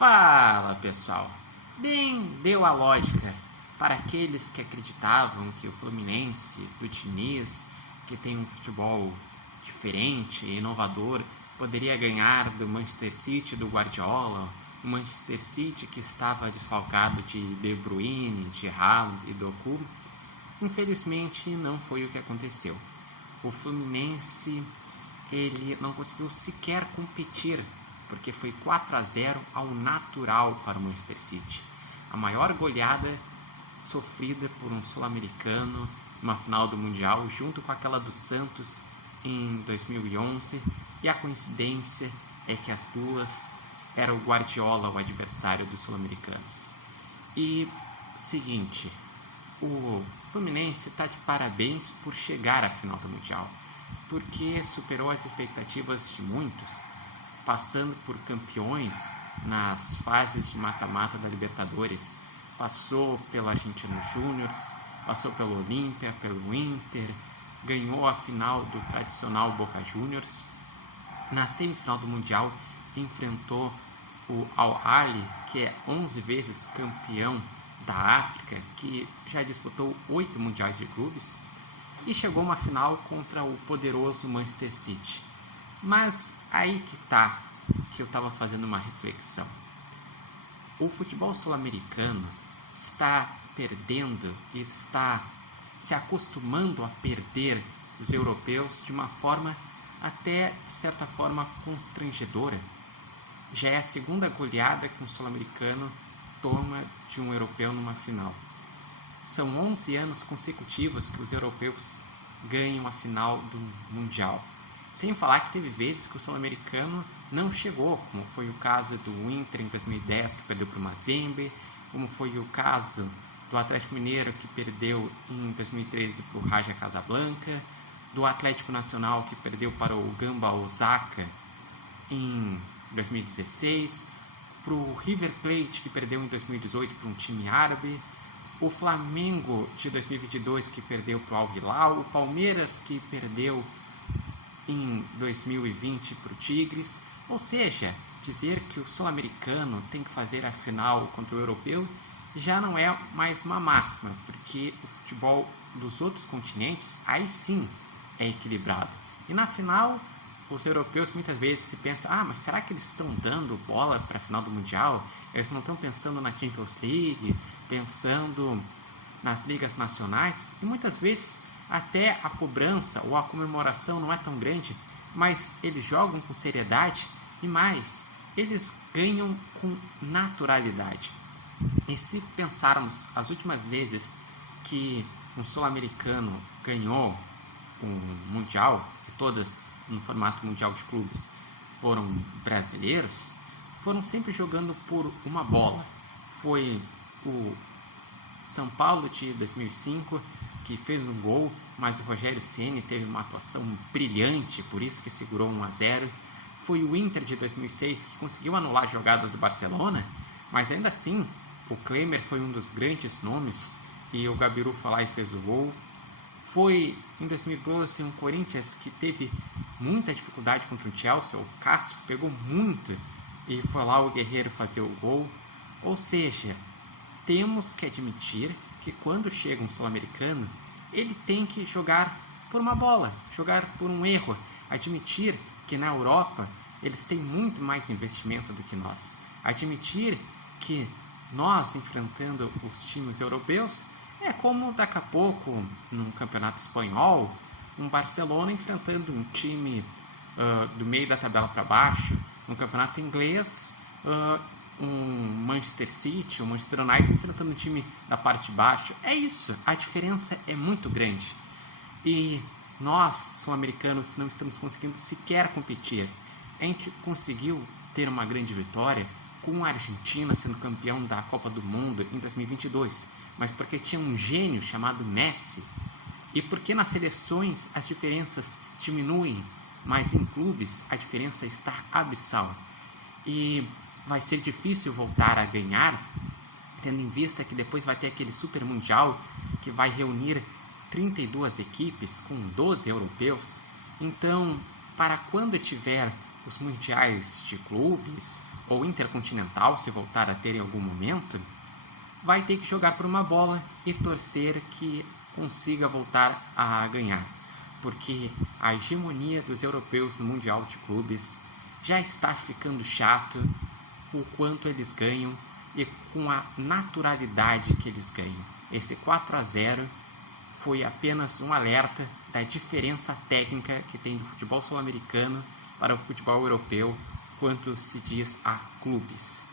Fala pessoal, bem, deu a lógica para aqueles que acreditavam que o Fluminense do Diniz, que tem um futebol diferente e inovador, poderia ganhar do Manchester City do Guardiola, o Manchester City que estava desfalcado de De Bruyne, de Haaland e Doku. Infelizmente não foi o que aconteceu. O Fluminense ele não conseguiu sequer competir, porque foi 4-0 ao natural para o Manchester City. A maior goleada sofrida por um sul-americano numa final do Mundial, junto com aquela do Santos em 2011. E a coincidência é que as duas era o Guardiola o adversário dos sul-americanos. E seguinte, o Fluminense está de parabéns por chegar à final do Mundial, porque superou as expectativas de muitos, passando por campeões nas fases de mata-mata da Libertadores. Passou pelo Argentinos Júniors, passou pelo Olímpia, pelo Inter, ganhou a final do tradicional Boca Juniors. Na semifinal do Mundial enfrentou o Al-Ahly, que é 11 vezes campeão da África, que já disputou 8 mundiais de clubes, e chegou a uma final contra o poderoso Manchester City. Mas aí que tá, que eu estava fazendo uma reflexão. O futebol sul-americano está perdendo, está se acostumando a perder os europeus de uma forma até, de certa forma, constrangedora. Já é a segunda goleada que um sul-americano toma de um europeu numa final. São 11 anos consecutivos que os europeus ganham a final do Mundial. Sem falar que teve vezes que o sul-americano não chegou, como foi o caso do Inter em 2010, que perdeu para o Mazembe, como foi o caso do Atlético Mineiro, que perdeu em 2013 para o Raja Casablanca, do Atlético Nacional, que perdeu para o Gamba Osaka em 2016, para o River Plate, que perdeu em 2018 para um time árabe, o Flamengo de 2022, que perdeu para o Al Hilal, o Palmeiras, que perdeu em 2020 para o Tigres. Ou seja, dizer que o sul-americano tem que fazer a final contra o europeu já não é mais uma máxima, porque o futebol dos outros continentes aí sim é equilibrado. E na final, os europeus muitas vezes se pensam, mas será que eles estão dando bola para a final do Mundial? Eles não estão pensando na Champions League, pensando nas ligas nacionais? E muitas vezes até a cobrança ou a comemoração não é tão grande, mas eles jogam com seriedade e mais, eles ganham com naturalidade. E se pensarmos as últimas vezes que um sul-americano ganhou um Mundial, e todas no formato Mundial de Clubes foram brasileiros, foram sempre jogando por uma bola. Foi o São Paulo de 2005, que fez um gol, mas o Rogério Ceni teve uma atuação brilhante, por isso que segurou 1-0. Foi o Inter de 2006, que conseguiu anular jogadas do Barcelona, mas ainda assim o Klemer foi um dos grandes nomes e o Gabiru foi lá e fez o gol. Foi em 2012 um Corinthians que teve muita dificuldade contra o Chelsea, o Cássio pegou muito e foi lá o Guerreiro fazer o gol. Ou seja, temos que admitir que quando chega um sul-americano, ele tem que jogar por uma bola, jogar por um erro, admitir que na Europa eles têm muito mais investimento do que nós, admitir que nós enfrentando os times europeus é como daqui a pouco num campeonato espanhol, um Barcelona enfrentando um time do meio da tabela para baixo, no campeonato inglês um Manchester City, um Manchester United enfrentando um time da parte de baixo. É isso, a diferença é muito grande. E nós, sul-americanos, não estamos conseguindo sequer competir. A gente conseguiu ter uma grande vitória com a Argentina sendo campeão da Copa do Mundo em 2022, mas porque tinha um gênio chamado Messi, e porque nas seleções as diferenças diminuem, mas em clubes a diferença está abissal. E vai ser difícil voltar a ganhar, tendo em vista que depois vai ter aquele Super Mundial que vai reunir 32 equipes com 12 europeus. Então, para quando tiver os mundiais de clubes ou Intercontinental, se voltar a ter em algum momento, vai ter que jogar por uma bola e torcer que consiga voltar a ganhar, porque a hegemonia dos europeus no Mundial de Clubes já está ficando chato o quanto eles ganham e com a naturalidade que eles ganham. Esse 4-0 foi apenas um alerta da diferença técnica que tem do futebol sul-americano para o futebol europeu quanto se diz a clubes.